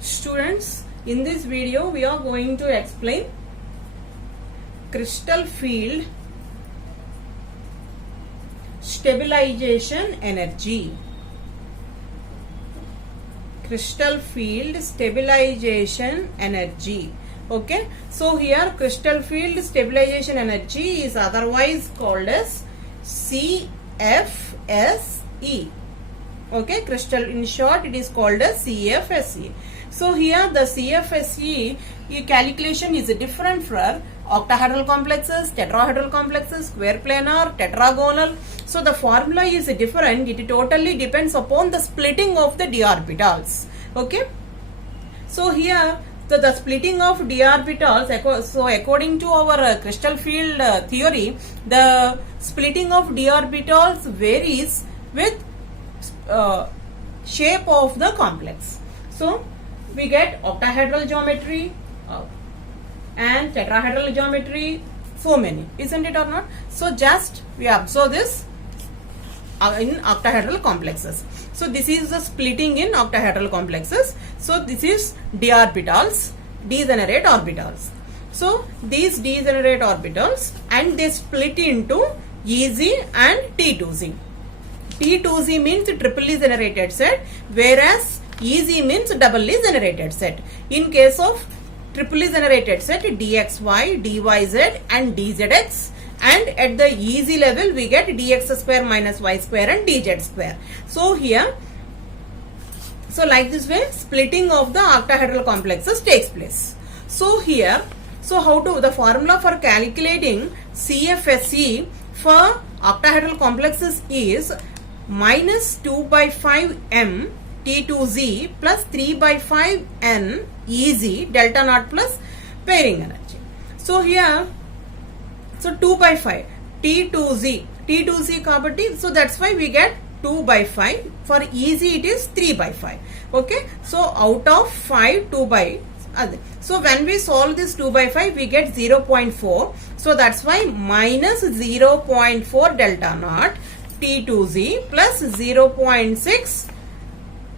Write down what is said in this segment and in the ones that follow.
Students, in this video we are going to explain crystal field stabilization energy. Crystal field stabilization energy. Okay, so here crystal field stabilization energy is otherwise called as CFSE. Okay, crystal, in short it is called as CFSE. So here the CFSE calculation is different for octahedral complexes, tetrahedral complexes, square planar, tetragonal. So the formula is different. It totally depends upon the splitting of the d orbitals. Okay, so here the splitting of d orbitals, so according to our crystal field theory, the splitting of d orbitals varies with shape of the complex. So we get octahedral geometry and tetrahedral geometry, so many, isn't it or not? So just we observe this in octahedral complexes. So this is the splitting in octahedral complexes. So this is d orbitals, degenerate orbitals. So these degenerate orbitals and they split into EZ and T2Z. T2Z means triply generated set, whereas EZ means doubly generated set. In case of triply generated set, dxy, dyz and dzx, and at the EZ level we get dx square minus y square and dz square. So here, so like this way splitting of the octahedral complexes takes place. So here, so how to, the formula for calculating CFSE for octahedral complexes is minus 2 by 5 m T2Z plus 3 by 5 n EZ delta naught plus pairing energy. So here, so 2 by 5 T2Z kabatti, so that's why we get 2 by 5. For EZ it is 3 by 5. Okay, so out of 5, 2 by, so when we solve this 2 by 5 we get 0.4. So that's why minus 0.4 delta naught T2Z plus 0.6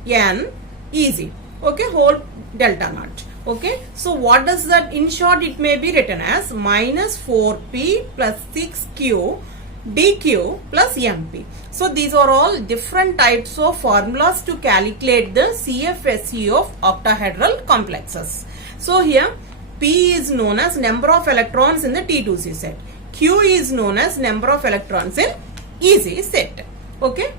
n EZ. Okay, whole delta naught. Okay, so what does that, in short it may be written as minus 4p plus 6q dq plus mp. So these are all different types of formulas to calculate the CFSE of octahedral complexes. So here p is known as number of electrons in the T2Z set, q is known as number of electrons in EZ set. Okay,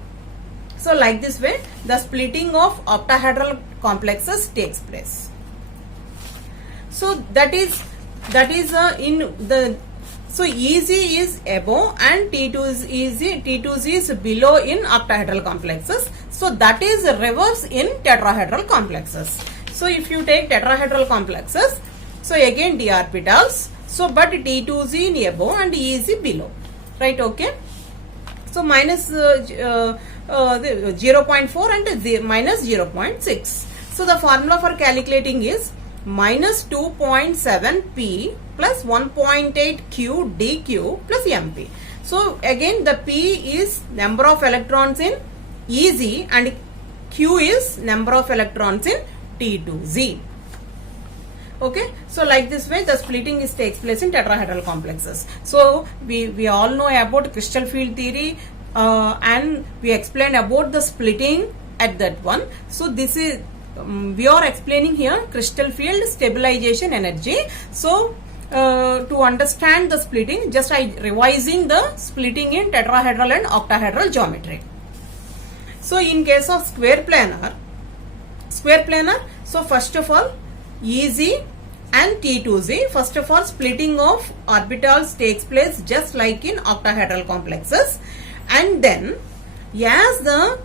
so like this way the splitting of octahedral complexes takes place. So that is in the, so EZ is above and T2Z is below in octahedral complexes. So that is reverse in tetrahedral complexes. So if you take tetrahedral complexes, so again d orbitals, so but T2Z in above and EZ below, right? Okay, so minus 0.4 and minus 0.6. So the formula for calculating is minus 2.7 p plus 1.8 q dq plus mp. So again the p is number of electrons in EZ and q is number of electrons in T2Z. Okay, so like this way the splitting takes place in tetrahedral complexes. So we all know about crystal field theory and we explained about the splitting at that one. So this is we are explaining here crystal field stabilization energy. So to understand the splitting, just I revising the splitting in tetrahedral and octahedral geometry. So in case of square planar, so first of all EZ and T2Z, first of all splitting of orbitals takes place just like in octahedral complexes, and then as the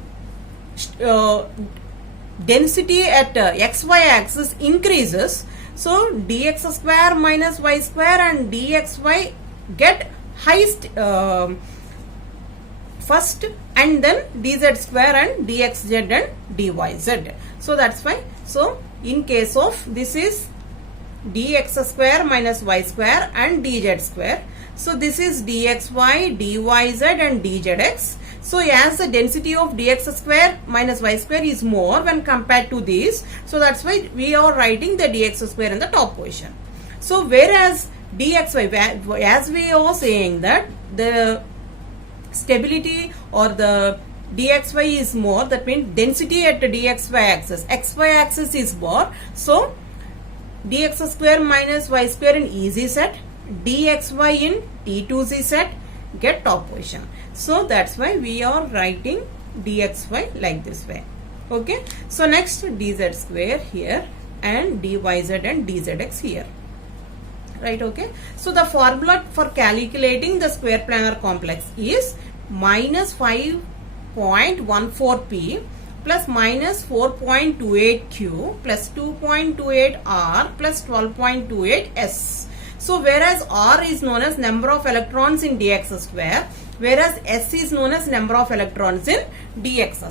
density at xy axis increases, so dx square minus y square and dxy get highest first, and then dz square and dxz and dyz. So that's why, so in case of this is dx square minus y square and dz square, so this is dxy, dyz and dzx. So as the density of dx square minus y square is more when compared to this, so that's why we are writing the dx square in the top position. So whereas dxy, as we are saying that the stability or the dxy is more, that means density at the dxy axis, xy axis is more. So dx square minus y square in easy set, dxy in T2z set get top position. So that's why we are writing dxy like this way. Okay. So next dz square here and dyz and dzx here. Right. Okay. So the formula for calculating the square planar complex is minus 5.14p plus minus 4.28q plus 2.28r plus 12.28s. So whereas r is known as number of electrons in dx square, whereas s is known as number of electrons in dx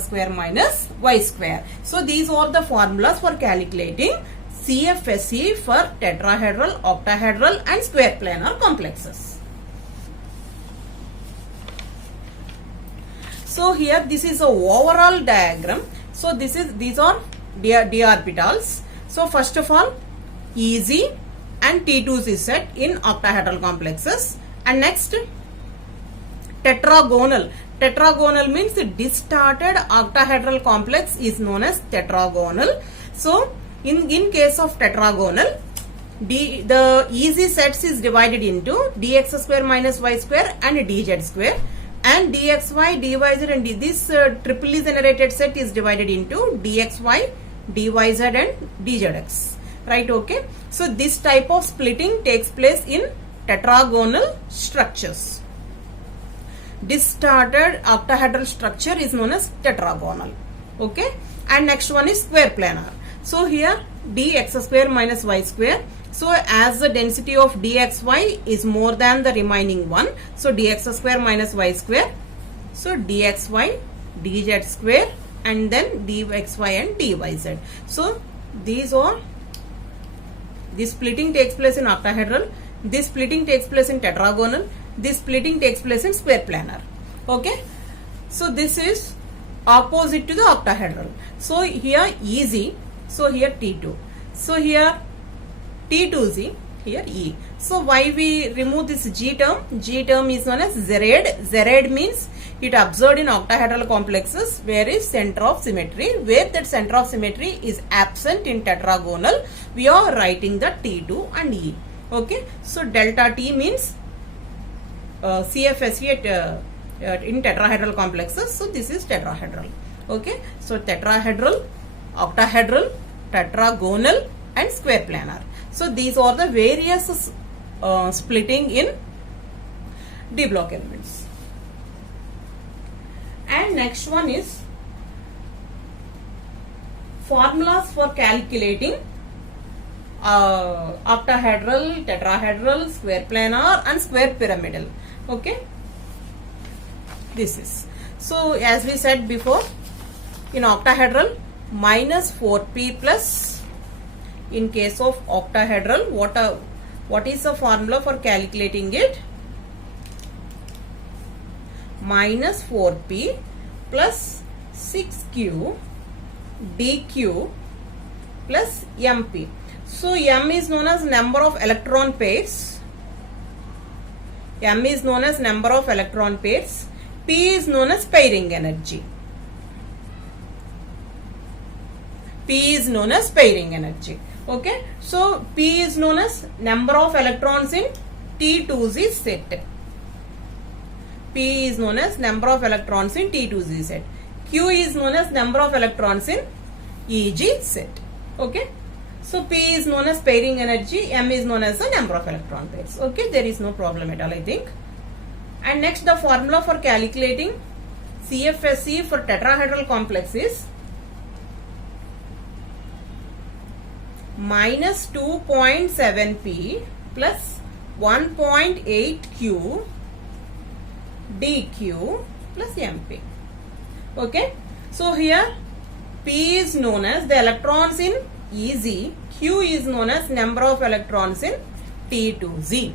square minus y square. So these are the formulas for calculating CFSE for tetrahedral, octahedral and square planar complexes. So here this is a overall diagram. So these are d orbitals. So first of all, EZ and T2Z set in octahedral complexes, and next tetragonal. Tetragonal means the distorted octahedral complex is known as tetragonal. So in case of tetragonal, the EZ sets is divided into dx square minus y square and dz square, and dxy, dyz and this triply generated set is divided into dxy, dyz and dzx. Right. Okay. So this type of splitting takes place in tetragonal structures. Distorted octahedral structure is known as tetragonal. Okay. And next one is square planar. So here dx square minus y square. So as the density of dxy is more than the remaining one, so dx square minus y square. So dxy, dz square and then dxy and dyz. So these are, this splitting takes place in octahedral, this splitting takes place in tetragonal, this splitting takes place in square planar. Okay. So this is opposite to the octahedral. So here EZ, so here T2. So here T2Z, here E. So why we remove this G term? G term is known as Zerad. Zerad means it observed in octahedral complexes where is center of symmetry. Where that center of symmetry is absent in tetragonal, we are writing the T2 and E. Okay. So delta T means CFSE in tetrahedral complexes. So this is tetrahedral. Okay. So tetrahedral, octahedral, tetragonal and square planar. So these are the various splitting in D block elements. And next one is formulas for calculating octahedral, tetrahedral, square planar and square pyramidal. Okay. This is. So as we said before, in octahedral minus 4p plus, in case of octahedral, what is the formula for calculating it? Minus 4p plus 6q dq plus mp. So m is known as number of electron pairs. M is known as number of electron pairs. P is known as pairing energy. P is known as pairing energy. Okay. So P is known as number of electrons in T2Z set. P is known as number of electrons in T2Z set. Q is known as number of electrons in EG set. Okay. So P is known as pairing energy. M is known as the number of electron pairs. Okay. There is no problem at all, I think. And next, the formula for calculating CFSE for tetrahedral complex is minus 2.7p plus 1.8q dq plus mp. Okay. So here P is known as the electrons in EZ, Q is known as number of electrons in T2Z.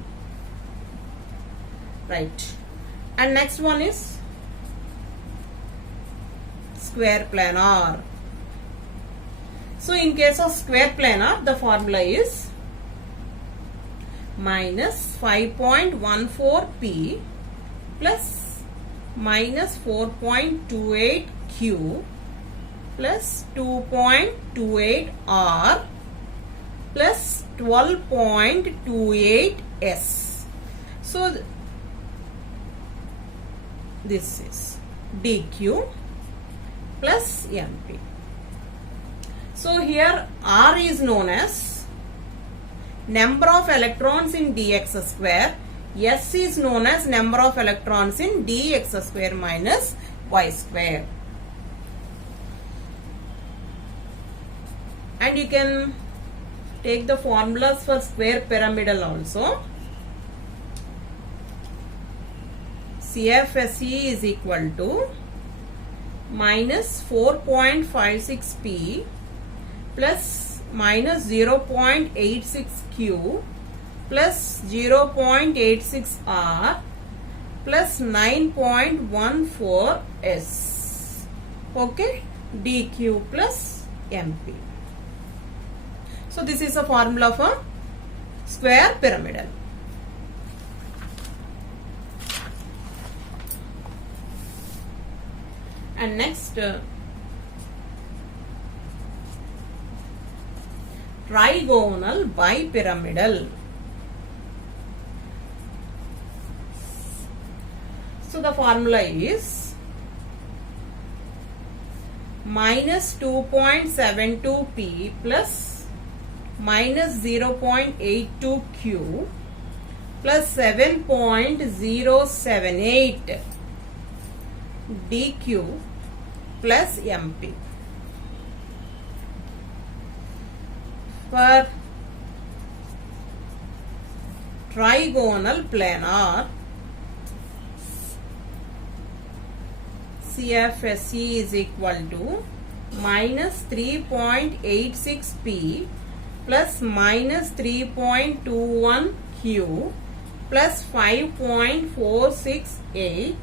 Right. And next one is square planar. So in case of square planar, the formula is minus 5.14p plus minus 4.28q plus 2.28r plus 12.28s. So this is dq plus mp. So here r is known as number of electrons in dx square, s is known as number of electrons in dx square minus y square. And you can take the formulas for square pyramidal also. CFSE is equal to minus 4.56p plus minus 0.86q plus 0.86r plus 9.14s. Okay, dq plus mp. So this is a formula for square pyramidal. And next, trigonal bipyramidal. So the formula is minus 2.72p plus minus 0.82q plus 7.078 dq plus mp. For trigonal planar, CFSE is equal to minus 3.86p plus minus 3.21q plus 5.468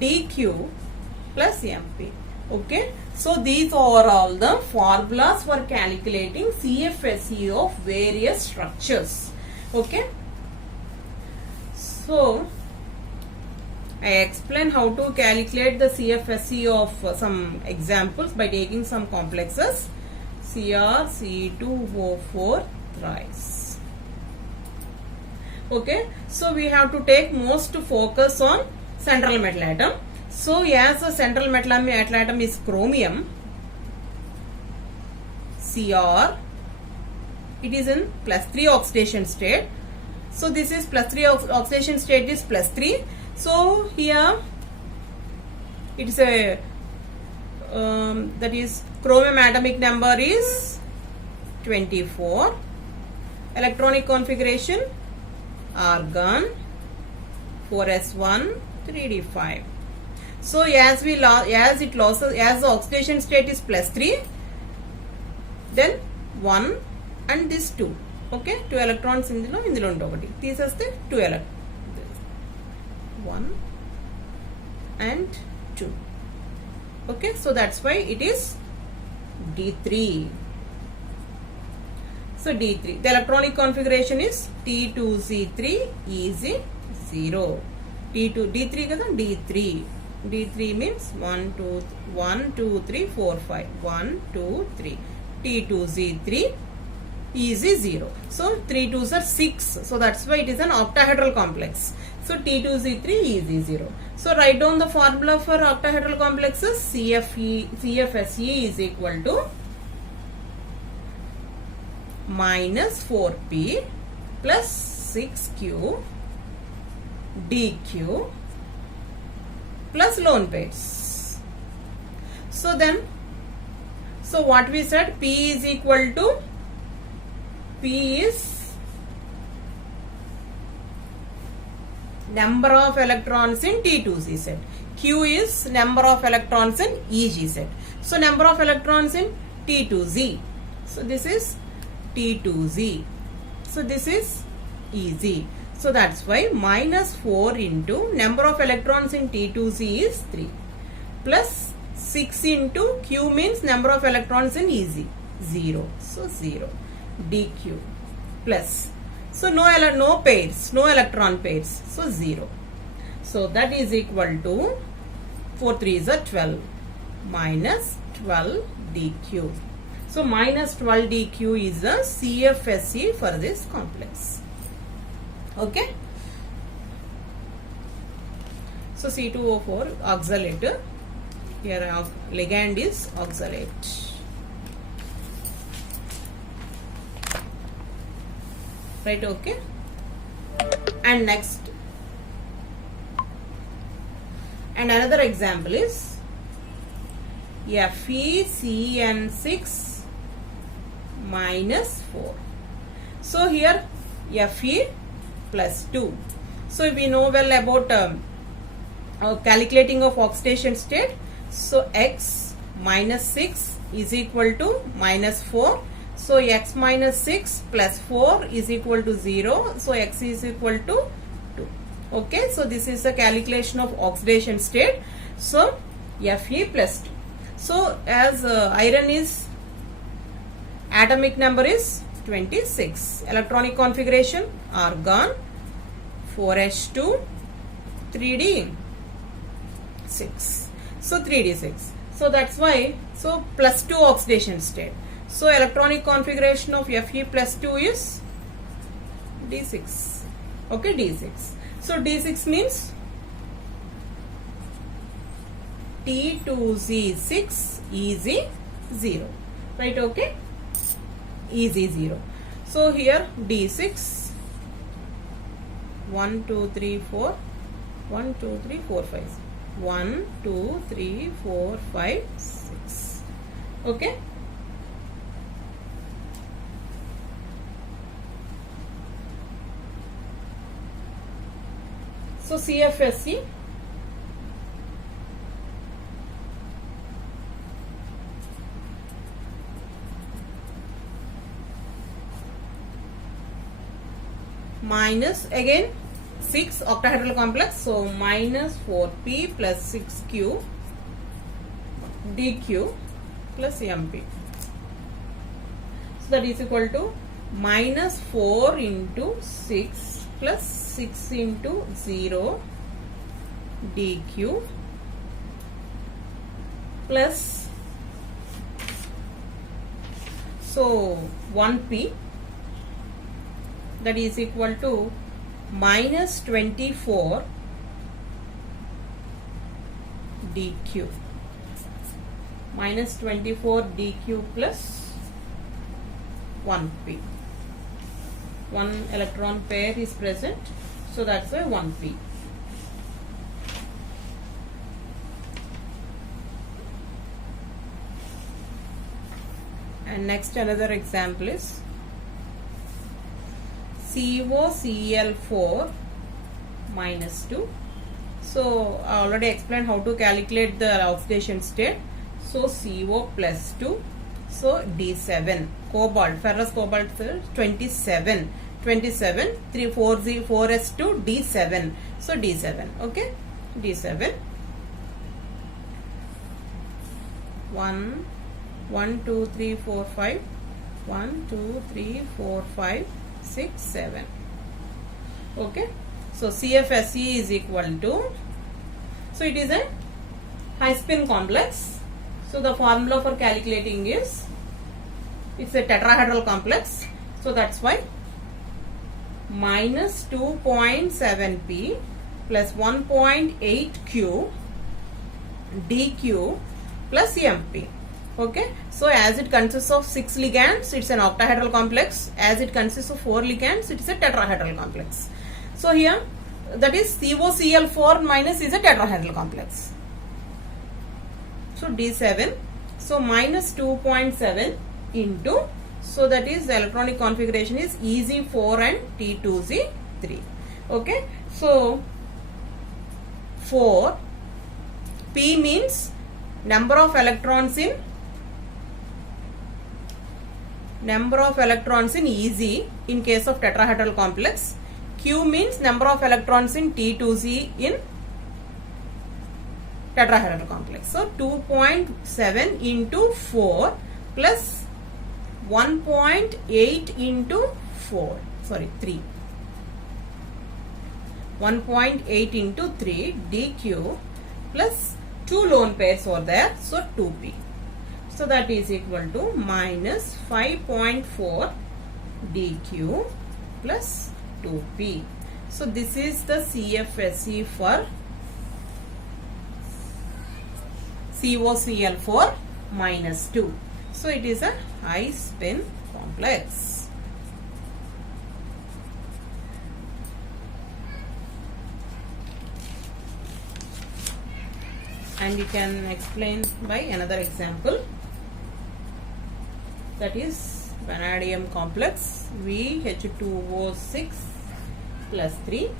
dq plus mp. Okay, so these are all the formulas for calculating CFSE of various structures. Okay, so I explain how to calculate the CFSE of some examples by taking some complexes CrC2O4 thrice. Okay, so we have to take most focus on central metal atom. So as the central metal atom is chromium, Cr, it is in +3 oxidation state. So this is +3 oxidation state is +3. So here it is a that is chromium atomic number is 24. Electronic configuration argon 4s1 3d5. So as the oxidation state is +3, then 1 and this 2. Okay, 2 electrons indulo undokati teeseste 2 electrons, 1 and 2. Okay, so that's why it is D3. So D3, the electronic configuration is T2Z3 EZ0. T2 D3 kada D3. D3 means 1 2 3 4 5 1 2 3. T2Z3 EZ0. So 3 2s are 6. So that's why it is an octahedral complex. So T2Z3 EZ0. So write down the formula for octahedral complexes. CFSE is equal to minus 4p plus 6q dq plus lone pairs. So then, so what we said, P is equal to, P is number of electrons in T2Z set. Q is number of electrons in EG set. So number of electrons in T2Z. So this is T2Z. So this is EZ. So that's why minus 4 into number of electrons in T2Z is 3 plus 6 into Q means number of electrons in EZ, 0. So 0. dq plus. So no pairs, no electron pairs. So 0. So that is equal to 4 3 is a 12 minus 12 dq. So minus 12 dq is the CFSE for this complex. Okay. So C2O4 oxalate. Here ligand is oxalate. Right, okay. And next, and another example is FeCN6 minus 4. So here Fe plus 2. So we know well about calculating of oxidation state. So X minus 6 is equal to minus 4. So X minus 6 plus 4 is equal to 0. So X is equal to 2. Okay. So this is a calculation of oxidation state. So Fe plus 2. So as iron is atomic number is 26. Electronic configuration argon 4H2 3D6. So 3D6. So that's why, so plus 2 oxidation state. So electronic configuration of Fe plus 2 is D6. Okay, D6. So D6 means T2Z6 EZ0. Right, okay? EZ0. So here D6 1 2 3 4 1 2 3 4 5 1 2 3 4 5 6. Okay. So CFSE minus again 6 octahedral complex, so minus 4p plus 6q dq plus mp. So that is equal to minus 4 into 6 plus 6 into 0 dq plus, so 1p, that is equal to minus 24 dq, minus 24 dq plus 1p. One electron pair is present, so that's why 1p. And next another example is COCl4 minus 2. So I already explained how to calculate the oxidation state. So CO plus 2. So D7 cobalt, ferrous cobalt 27 3 4 4s2 D7. So D7, okay, D7 1 2 3 4 5 1 2 3 4 5 6 7. Okay, so CFSE is equal to, so it is a high spin complex. So the formula for calculating is, it's a tetrahedral complex, so that's why minus 2.7p plus 1.8q dq plus mp. Okay, so as it consists of 6 ligands, it's an octahedral complex. As it consists of 4 ligands, it is a tetrahedral complex. So here, that is COCl4 minus is a tetrahedral complex. So D7, so minus 2.7 into, so that is the electronic configuration is EZ4 and T2Z3. Okay, so 4, P means number of electrons in EZ in case of tetrahedral complex. Q means number of electrons in T2Z in tetrahedral complex. So 2.7 into 4 plus 1.8 into 4. Sorry, 3. 1.8 into 3 dq plus 2 lone pairs over there. So 2p. So that is equal to minus 5.4 dq plus 2p. So this is the CFSE for COCl4 minus 2. So it is a high spin complex. And you can explain by another example, that is vanadium complex VH2O6 plus 3.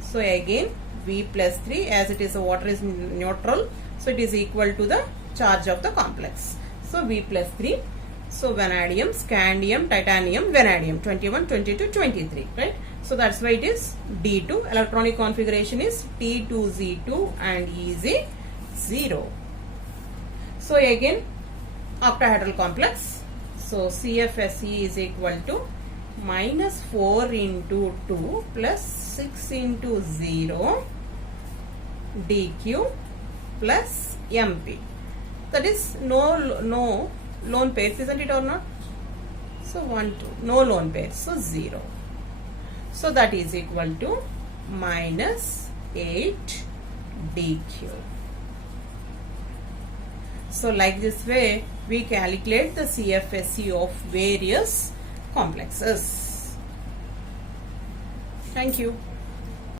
So again V plus 3, as it is a water is neutral, so it is equal to the charge of the complex. So V plus 3. So vanadium, scandium, titanium, vanadium 21, 22, 23, right? So that's why it is D2. Electronic configuration is T2Z2 and EZ0. So again octahedral complex. So CFSE is equal to minus 4 into 2 plus 6 into 0 dq plus mp. That is no lone pairs, isn't it or not? So 1, 2, no lone pairs, so 0. So that is equal to minus 8 dq. So like this way we calculate the CFSE of various complexes. Thank you.